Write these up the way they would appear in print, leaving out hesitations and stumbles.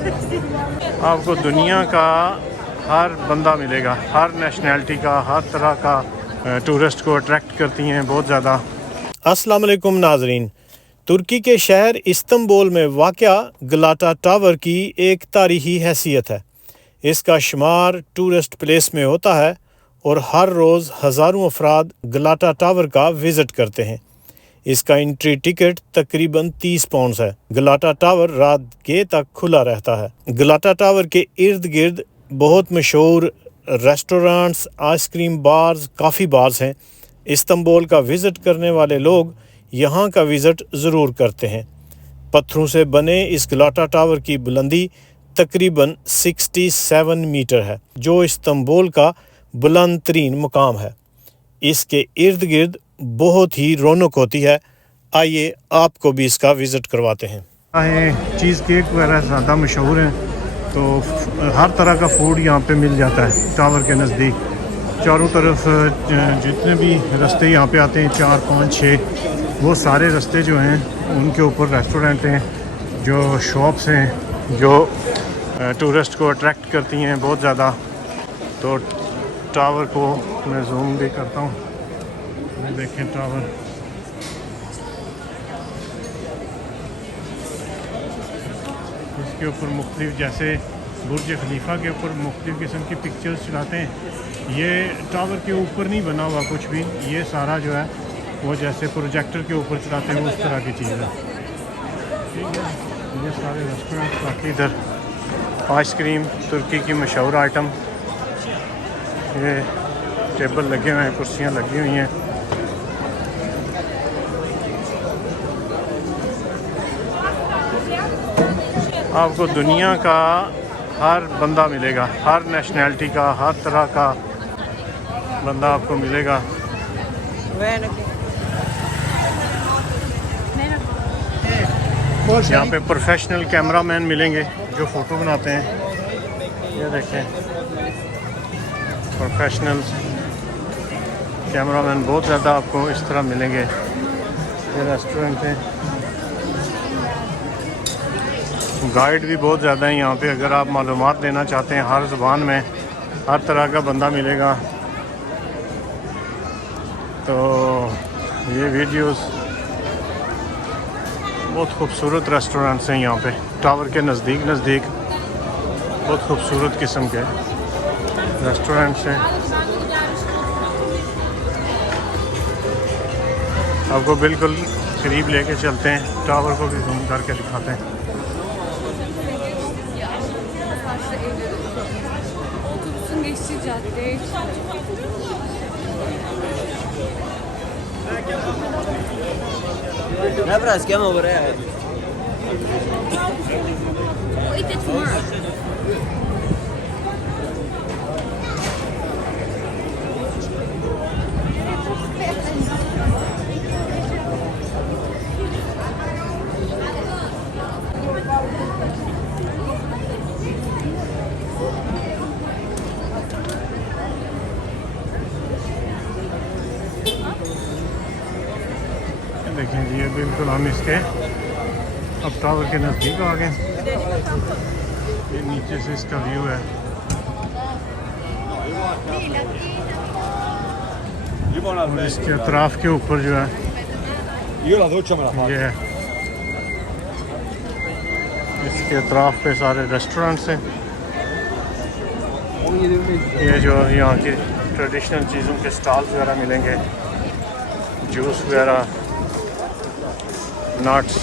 आपको दुनिया का हर बंदा मिलेगा, हर नेशनैलिटी का, हर तरह का टूरिस्ट को अट्रैक्ट करती हैं बहुत ज़्यादा। अस्सलाम वालेकुम नाजरीन, तुर्की के शहर इस्तंबुल में वाक़या गलाटा टावर की एक तारीख़ी हैसियत है। इसका शुमार टूरिस्ट प्लेस में होता है और हर रोज़ हज़ारों अफराद गलाटा टावर का विज़िट करते हैं। इसका एंट्री टिकट तकरीबन 30 पाउंड है। गलाटा टावर रात के तक खुला रहता है। गलाटा टावर के इर्द गिर्द बहुत मशहूर रेस्टोरेंट्स, आइसक्रीम बार्स, काफ़ी बार्स हैं। इस्तंबुल का विज़िट करने वाले लोग यहाँ का विज़िट ज़रूर करते हैं। पत्थरों से बने इस गलाटा टावर की बुलंदी तकरीबन 67 मीटर है, जो इस्तंबुल का बुलंद तरीन मुकाम है। इसके इर्द गिर्द बहुत ही रौनक होती है। आइए आपको भी इसका विज़िट करवाते हैं। चीज़ केक वगैरह ज़्यादा मशहूर हैं, तो हर तरह का फूड यहाँ पे मिल जाता है टावर के नज़दीक। चारों तरफ जितने भी रास्ते यहाँ पे आते हैं, 4, 5, 6, वो सारे रास्ते जो हैं उनके ऊपर रेस्टोरेंट हैं, जो शॉप्स हैं, जो टूरिस्ट को अट्रैक्ट करती हैं बहुत ज़्यादा। तो टावर को मैं जूम भी करता हूँ, ये देखें टावर। इसके ऊपर मुख्तलिफ, जैसे बुर्ज खलीफा के ऊपर मुख्तलिफ किस्म की पिक्चर्स चलाते हैं। ये टावर के ऊपर नहीं बना हुआ कुछ भी, ये सारा जो है वो जैसे प्रोजेक्टर के ऊपर चलाते हैं उस तरह की चीज़ है। ठीक है, ये सारे रेस्टोरेंट। बाकी इधर आइसक्रीम, तुर्की की मशहूर आइटम, ये टेबल लगे हुए हैं, कुर्सियाँ लगी हुई हैं। आपको दुनिया का हर बंदा मिलेगा, हर नेशनैलिटी का, हर तरह का बंदा आपको मिलेगा। यहाँ पे प्रोफेशनल कैमरामैन मिलेंगे जो फ़ोटो बनाते हैं। ये देखें, प्रोफेशनल कैमरामैन बहुत ज़्यादा आपको इस तरह मिलेंगे। ये रेस्टोरेंट है, गाइड भी बहुत ज़्यादा है यहाँ पे। अगर आप मालूमात लेना चाहते हैं, हर ज़ुबान में हर तरह का बंदा मिलेगा। तो ये वीडियोस, बहुत खूबसूरत रेस्टोरेंट्स हैं यहाँ पे टावर के नज़दीक बहुत खूबसूरत किस्म के रेस्टोरेंट्स हैं। आपको बिल्कुल करीब लेके चलते हैं, टावर को भी घूम करके दिखाते हैं। Nabras, क्या हो रहा है? देखें जी, ये बिल्कुल हम इसके अब टावर के नज़दीक आ गए। ये नीचे से इसका व्यू है। और इसके अतराफ़ के ऊपर जो है ये है, इसके अतराफ़ पे सारे रेस्टोरेंट्स हैं। ये जो यहाँ की ट्रेडिशनल चीज़ों के स्टॉल्स वगैरह मिलेंगे, जूस वगैरह, नट्स।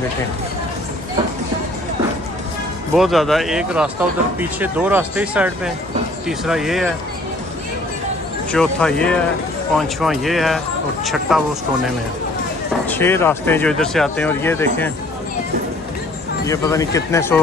देखें बहुत ज़्यादा। एक रास्ता उधर पीछे, 2 रास्ते इस साइड पे हैं, तीसरा ये है, चौथा ये है, पांचवा ये है और छठा वो उस कोने में है। 6 रास्ते हैं जो इधर से आते हैं। और ये देखें, ये पता नहीं कितने 100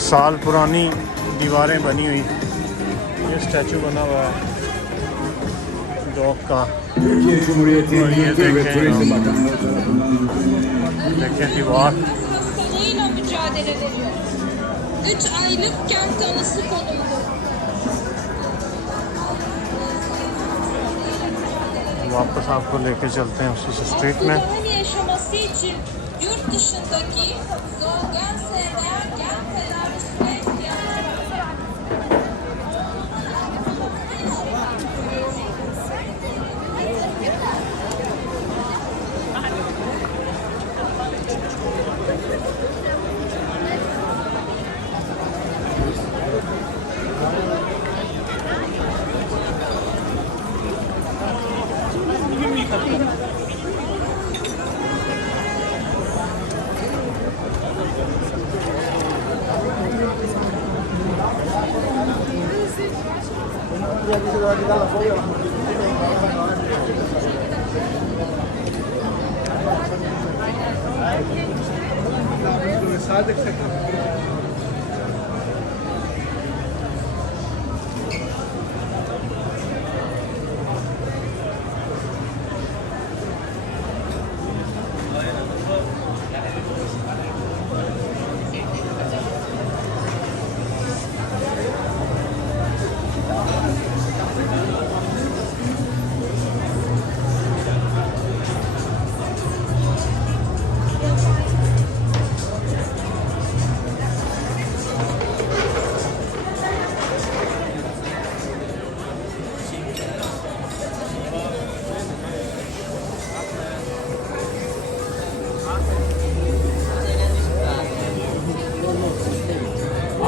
साल पुरानी दीवारें बनी हुई। ये स्टैचू बना हुआ है, 2 मौका। Türkiye Cumhuriyeti Oraya Kültür ve denk Turizm geliyor. Bakanlığı tarafından देखें दीवार Hastalığıyla mücadele veriyor. 3 aylık kent anısı konuldu. वापस आपको लेके चलते हैं उस स्ट्रीट में। Hastaların yaşaması için yurt dışındaki zorgen sevmeyen gen tedavisine ihtiyaç var.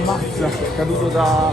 ammazza, caduto da...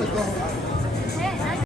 Questo